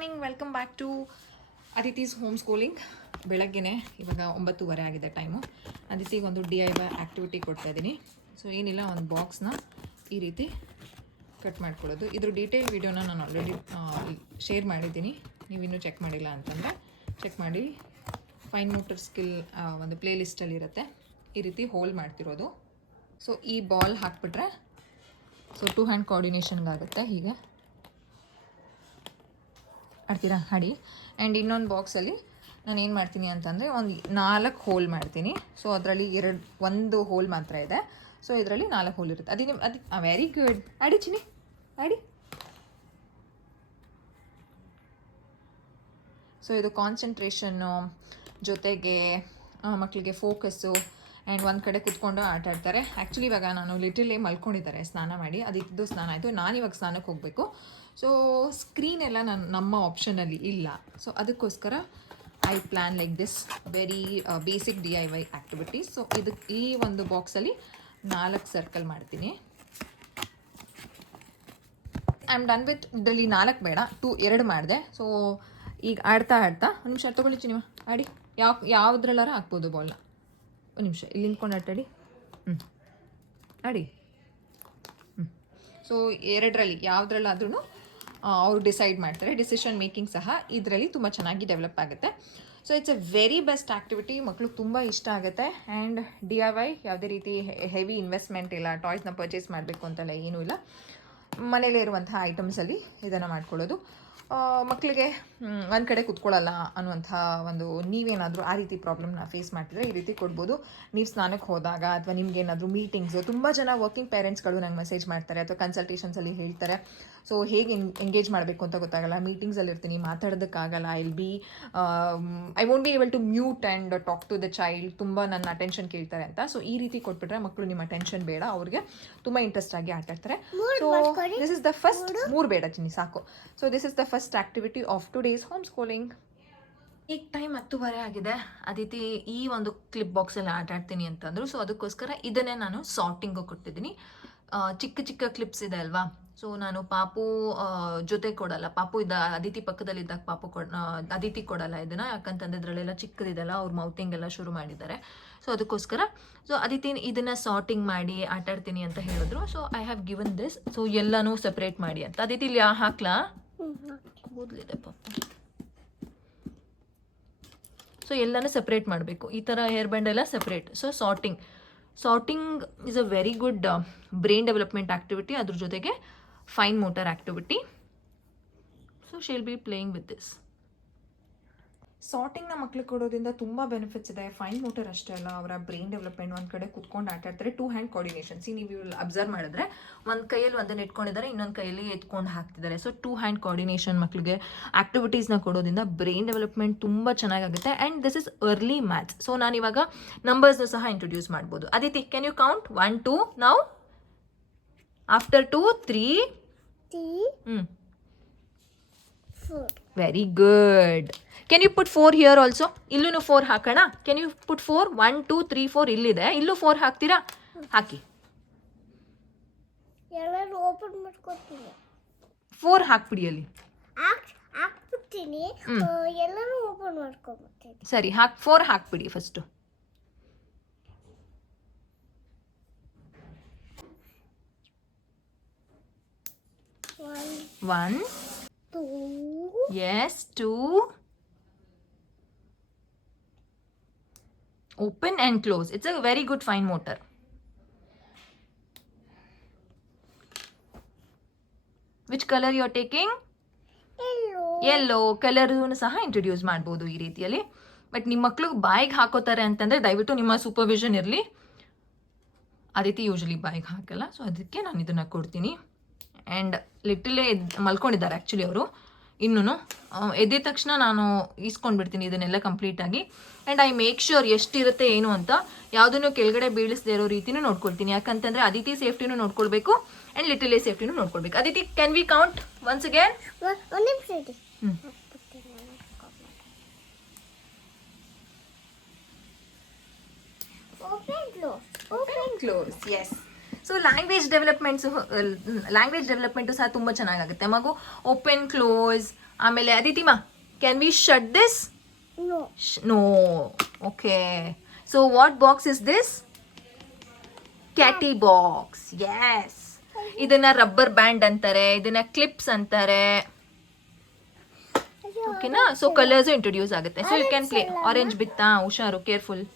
Morning, welcome back to Aditi's home schooling. ಬೆಳಗ್ಗೆನೇ ಇವಾಗ 9:30 ಆಗಿದೆ ಟೈಮು. ಅದಿತಿಗೆ ಒಂದು DIY ಆ್ಯಕ್ಟಿವಿಟಿ ಕೊಡ್ತಾಯಿದ್ದೀನಿ. ಸೊ ಏನಿಲ್ಲ, ಒಂದು ಬಾಕ್ಸ್ನ ಈ ರೀತಿ ಕಟ್ ಮಾಡ್ಕೊಳ್ಳೋದು. ಇದ್ರ ಡೀಟೇಲ್ ವಿಡಿಯೋನ ನಾನು ಆಲ್ರೆಡಿ ಶೇರ್ ಮಾಡಿದ್ದೀನಿ. ನೀವಿನ್ನೂ ಚೆಕ್ ಮಾಡಿಲ್ಲ ಅಂತಂದರೆ ಚೆಕ್ ಮಾಡಿ. ಫೈನ್ ಮೋಟರ್ ಸ್ಕಿಲ್ ಒಂದು ಪ್ಲೇ ಲಿಸ್ಟಲ್ಲಿರುತ್ತೆ. ಈ ರೀತಿ ಹೋಲ್ ಮಾಡ್ತಿರೋದು. ಸೊ ಈ ಬಾಲ್ ಹಾಕ್ಬಿಟ್ರೆ ಸೊ 2 ಹ್ಯಾಂಡ್ ಕೋಆರ್ಡಿನೇಷನ್ಗಾಗುತ್ತೆ. ಹೀಗೆ ಆಡ್ತೀರಾ ಹಾಡಿ. ಆ್ಯಂಡ್ ಇನ್ನೊಂದು ಬಾಕ್ಸಲ್ಲಿ ನಾನು ಏನು ಮಾಡ್ತೀನಿ ಅಂತಂದರೆ ಒಂದು 4 ಹೋಲ್ ಮಾಡ್ತೀನಿ. ಸೊ ಅದರಲ್ಲಿ ಒಂದು ಹೋಲ್ ಮಾತ್ರ ಇದೆ. ಸೊ ಇದರಲ್ಲಿ 4 ಹೋಲ್ ಇರುತ್ತೆ. Very good. ಆಡಿ ಚಿನ್ನಿ, ಆಡಿ. ಸೊ ಇದು ಕಾನ್ಸಂಟ್ರೇಷನ್ನು ಜೊತೆಗೆ ಮಕ್ಕಳಿಗೆ ಫೋಕಸ್ಸು ಆ್ಯಂಡ್ ಒಂದು ಕಡೆ ಕುತ್ಕೊಂಡು ಆಟ ಆಡ್ತಾರೆ. ಆ್ಯಕ್ಚುಲಿ ಇವಾಗ ನಾನು ಲಿಟಲಿ ಮಲ್ಕೊಂಡಿದ್ದಾರೆ ಸ್ನಾನ ಮಾಡಿ. ಅದು ಸ್ನಾನ ಆಯಿತು. ನಾನಿವಾಗ ಸ್ನಾನಕ್ಕೆ ಹೋಗಬೇಕು. ಸೊ ಸ್ಕ್ರೀನ್ ಎಲ್ಲ ನಮ್ಮ ಆಪ್ಷನಲ್ಲಿ ಇಲ್ಲ. ಸೊ ಅದಕ್ಕೋಸ್ಕರ I plan like this very basic DIY activities. So ಈ ಒಂದು ಬಾಕ್ಸಲ್ಲಿ 4 ಸರ್ಕಲ್ ಮಾಡ್ತೀನಿ. I am done with. ಇದರಲ್ಲಿ 4 ಬೇಡ, 2 ಮಾಡಿದೆ. ಸೊ ಈಗ ಆಡ್ತಾ ಒಂದು ನಿಮಿಷ ತೊಗೊಳ್ಳಿ ನೀವು ಆಡಿ. ಯಾವುದ್ರಲ್ಲಾರ ಹಾಕ್ಬೋದು ಬಾಲ್ನ. ಒಂದು ನಿಮಿಷ ಇಲ್ಲಿ ನಿಂತ್ಕೊಂಡು ಆಟಾಡಿ. ಆಡಿ. ಸೊ 2ರಲ್ಲಿ ಯಾವುದ್ರಲ್ಲಾದ್ರೂ ಅವ್ರು ಡಿಸೈಡ್ ಮಾಡ್ತಾರೆ. ಡಿಸಿಷನ್ ಮೇಕಿಂಗ್ ಸಹ ಇದರಲ್ಲಿ ತುಂಬ ಚೆನ್ನಾಗಿ ಡೆವಲಪ್ ಆಗುತ್ತೆ. So it's A very best activity. ಮಕ್ಕಳಿಗೆ ತುಂಬ ಇಷ್ಟ ಆಗುತ್ತೆ. ಆ್ಯಂಡ್ DIY ಯಾವುದೇ ರೀತಿ ಹೆವಿ ಇನ್ವೆಸ್ಟ್ಮೆಂಟ್ ಇಲ್ಲ. ಟಾಯ್ಸ್ನ ಪರ್ಚೇಸ್ ಮಾಡಬೇಕು ಅಂತೆಲ್ಲ ಏನೂ ಇಲ್ಲ. ಮನೇಲೇ ಇರುವಂತಹ ಐಟಮ್ಸಲ್ಲಿ ಇದನ್ನು ಮಾಡ್ಕೊಳ್ಳೋದು. ಮಕ್ಕಳಿಗೆ ಒಂದು ಕಡೆ ಕುತ್ಕೊಳ್ಳಲ್ಲ ಅನ್ನುವಂಥ ನೀವೇನಾದರೂ ಆ ರೀತಿ ಪ್ರಾಬ್ಲಮ್ನ ಫೇಸ್ ಮಾಡ್ತಿದ್ರೆ ಈ ರೀತಿ ಕೊಡ್ಬೋದು. ನೀವು ಸ್ನಾನಕ್ಕೆ ಹೋದಾಗ ಅಥವಾ ನಿಮ್ಗೇನಾದರೂ ಮೀಟಿಂಗ್ಸು, ತುಂಬ ಜನ ವರ್ಕಿಂಗ್ ಪೇರೆಂಟ್ಸ್ಗಳು ನಂಗೆ ಮೆಸೇಜ್ ಮಾಡ್ತಾರೆ ಅಥವಾ ಕನ್ಸಲ್ಟೇಷನ್ಸಲ್ಲಿ ಹೇಳ್ತಾರೆ. ಸೊ ಹೇಗೆ ಎಂಗೇಜ್ ಮಾಡಬೇಕು ಅಂತ ಗೊತ್ತಾಗಲ್ಲ, ಮೀಟಿಂಗ್ಸಲ್ಲಿ ಇರ್ತೀನಿ, ಮಾತಾಡೋದಕ್ಕಾಗಲ್ಲ, I won't be able to mute and talk to the child, ತುಂಬ ನನ್ನ ಅಟೆನ್ಷನ್ ಕೇಳ್ತಾರೆ ಅಂತ. ಸೊ ಈ ರೀತಿ ಕೊಟ್ಬಿಟ್ರೆ ಮಕ್ಕಳು ನಿಮ್ಮ ಅಟೆನ್ಷನ್ ಬೇಡ, ಅವ್ರಿಗೆ ತುಂಬ ಇಂಟ್ರೆಸ್ಟ್ ಆಗಿ ಆಟಾಡ್ತಾರೆ. So this is the first 3 ಬೇಡ ಚಿನ್ನಿ, ಸಾಕು. So this is the first activity of today's home schooling. ಈಗ ಟೈಮ್ 10:30 ಆಗಿದೆ. ಅದಿತಿ ಈ ಒಂದು ಕ್ಲಿಪ್ ಬಾಕ್ಸಲ್ಲಿ ಆಟಾಡ್ತೀನಿ ಅಂತಂದರು. ಸೊ ಅದಕ್ಕೋಸ್ಕರ ಇದನ್ನೇ ನಾನು ಸಾರ್ಟಿಂಗು ಕೊಟ್ಟಿದ್ದೀನಿ. ಚಿಕ್ಕ ಚಿಕ್ಕ ಕ್ಲಿಪ್ಸ್ ಇದೆ ಅಲ್ವಾ. ಸೊ ನಾನು ಪಾಪು ಜೊತೆ ಕೊಡಲ್ಲ. ಪಾಪು ಅದಿತಿ ಪಕ್ಕದಲ್ಲಿದ್ದಾಗ ಅದಿತಿ ಕೊಡಲ್ಲ ಇದನ್ನು. ಯಾಕಂತಂದ್ರೆ ಇದರಲ್ಲೆಲ್ಲ ಚಿಕ್ಕದಿದೆಲ್ಲ, ಅವ್ರು ಮೌತಿಂಗ್ ಎಲ್ಲ ಶುರು ಮಾಡಿದ್ದಾರೆ. ಸೊ ಅದಕ್ಕೋಸ್ಕರ ಸೊ ಅದಿತಿ ಇದನ್ನು ಸಾರ್ಟಿಂಗ್ ಮಾಡಿ ಆಟಾಡ್ತೀನಿ ಅಂತ ಹೇಳಿದ್ರು. So I have given this. So ಎಲ್ಲನೂ ಸಪ್ರೇಟ್ ಮಾಡಿ ಅಂತ. ಅದಿತಿ ಇಲ್ಲಿ ಹಾಕ್ಲಾ? ಕೂದಲಿದೆ ಪಾಪ. ಸೊ ಎಲ್ಲನೂ ಸಪ್ರೇಟ್ ಮಾಡಬೇಕು. ಈ ಥರ ಹೇರ್ ಬ್ಯಾಂಡ್ ಎಲ್ಲ separate. So sorting is a very good brain development activity. ಅದ್ರ ಜೊತೆಗೆ fine motor activity. So she'll be playing with this. ಸಾರ್ಟಿಂಗ್ನ ಮಕ್ಳಿಗೆ ಕೊಡೋದ್ರಿಂದ ತುಂಬ ಬೆನಿಫಿಟ್ಸ್ ಇದೆ. ಫೈನ್ ಮೋಟರ್ ಅಷ್ಟೇ ಅಲ್ಲ, ಅವರ ಬ್ರೈನ್ ಡೆವಲಪ್ಮೆಂಟ್, ಒಂದು ಕಡೆ ಕುತ್ಕೊಂಡು ಆಟಾಡ್ತಾರೆ. 2 ಹ್ಯಾಂಡ್ ಕೋಆರ್ಡಿನೇಷನ್. ನೀವು ಅಬ್ಸರ್ವ್ ಮಾಡಿದ್ರೆ ಒಂದು ಕೈಯಲ್ಲಿ ಒಂದನ್ನು ಇಟ್ಕೊಂಡಿದ್ದಾರೆ, ಇನ್ನೊಂದು ಕೈಯಲ್ಲಿ ಎತ್ಕೊಂಡು ಹಾಕ್ತಿದ್ದಾರೆ. ಸೊ 2 ಹ್ಯಾಂಡ್ ಕೋಆರ್ಡಿನೇಷನ್ ಮಕ್ಕಳಿಗೆ ಆ್ಯಕ್ಟಿವಿಟೀಸ್ನ ಕೊಡೋದ್ರಿಂದ ಬ್ರೈನ್ ಡೆವಲಪ್ಮೆಂಟ್ ತುಂಬ ಚೆನ್ನಾಗುತ್ತೆ. And this is early maths. So ನಾನಿವಾಗ ನಂಬರ್ಸ್ನು ಸಹ ಇಂಟ್ರೊಡ್ಯೂಸ್ ಮಾಡ್ಬೋದು. Aditi, can you count 1 2 now? After 2 3 4. Very good. Can you put 4 here also? ಇಲ್ಲೂ 4 ಹಾಕೋಣ. Can you put 4? 1 2 3 4 ಇಲ್ಲಿದೆ. ಇಲ್ಲೂ 4 ಹಾಕ್ತೀರಾ? ಹಾಕಿ. 4 ಹಾಕ್ಬಿಡಿ ಅಲ್ಲಿ. ಸರಿ, 4 ಹಾಕ್ಬಿಡಿ first. 1 2. Yes, 2. Open and close. It's a very good fine motor. Which color you are taking? Yellow color ಸಹ ಇಂಟ್ರೊಡ್ಯೂಸ್ ಮಾಡ್ಬೋದು ಈ ರೀತಿಯಲ್ಲಿ. ಬಟ್ ನಿಮ್ಮ ಮಕ್ಳಿಗೆ ಬಾಯಿಗೆ ಹಾಕೋತಾರೆ ಅಂತಂದರೆ ದಯವಿಟ್ಟು ನಿಮ್ಮ ಸೂಪರ್ವಿಷನ್ ಇರಲಿ. ಅದಿತಿ ಯೂಶಲಿ ಬಾಯಿಗೆ ಹಾಕಲ್ಲ. ಸೊ ಅದಕ್ಕೆ ನಾನು ಇದನ್ನು ಕೊಡ್ತೀನಿ. ಆ್ಯಂಡ್ ಲಿಟಲೇ ಮಲ್ಕೊಂಡಿದ್ದಾರೆ ಆ್ಯಕ್ಚುಲಿ ಅವರು. ಇನ್ನೂ ಎದ್ದಿದ ತಕ್ಷಣ ನಾನು ಈಸ್ಕೊಂಡ್ಬಿಡ್ತೀನಿ ಇದನ್ನೆಲ್ಲ ಕಂಪ್ಲೀಟಾಗಿ. ಆ್ಯಂಡ್ ಐ ಮೇಕ್ ಶ್ಯೂರ್ ಎಷ್ಟಿರುತ್ತೆ ಏನು ಅಂತ ಯಾವುದನ್ನು ಕೆಳಗಡೆ ಬೀಳಿಸದೇ ಇರೋ ರೀತಿನೂ ನೋಡ್ಕೊಳ್ತೀನಿ. ಯಾಕಂತಂದರೆ ಅದಿತಿ ಸೇಫ್ಟಿನೂ ನೋಡ್ಕೊಳ್ಬೇಕು ಆ್ಯಂಡ್ ಲಿಟಲೇ ಸೇಫ್ಟಿನೂ ನೋಡ್ಕೊಳ್ಬೇಕು. Aditi, can we count once again? Open, close. Yes. So language development ಸಹ ತುಂಬ ಚೆನ್ನಾಗಾಗುತ್ತೆ. ಮಗು ಓಪನ್ ಕ್ಲೋಸ್, ಆಮೇಲೆ ಅದಿತಿಮಾ can we shut this? No. Okay, so what box is this? ಕ್ಯಾಟಿ ಬಾಕ್ಸ್. ಎಸ್, ಇದನ್ನ ರಬ್ಬರ್ ಬ್ಯಾಂಡ್ ಅಂತಾರೆ, ಇದನ್ನ ಕ್ಲಿಪ್ಸ್ ಅಂತಾರೆ. ಓಕೆನಾ? ಸೊ ಕಲರ್ಸ್ ಇಂಟ್ರೊಡ್ಯೂಸ್ ಆಗುತ್ತೆ. So you can play. Orange ಬಿತ್ತಾ? ಹುಷಾರು, ಕೇರ್ಫುಲ್.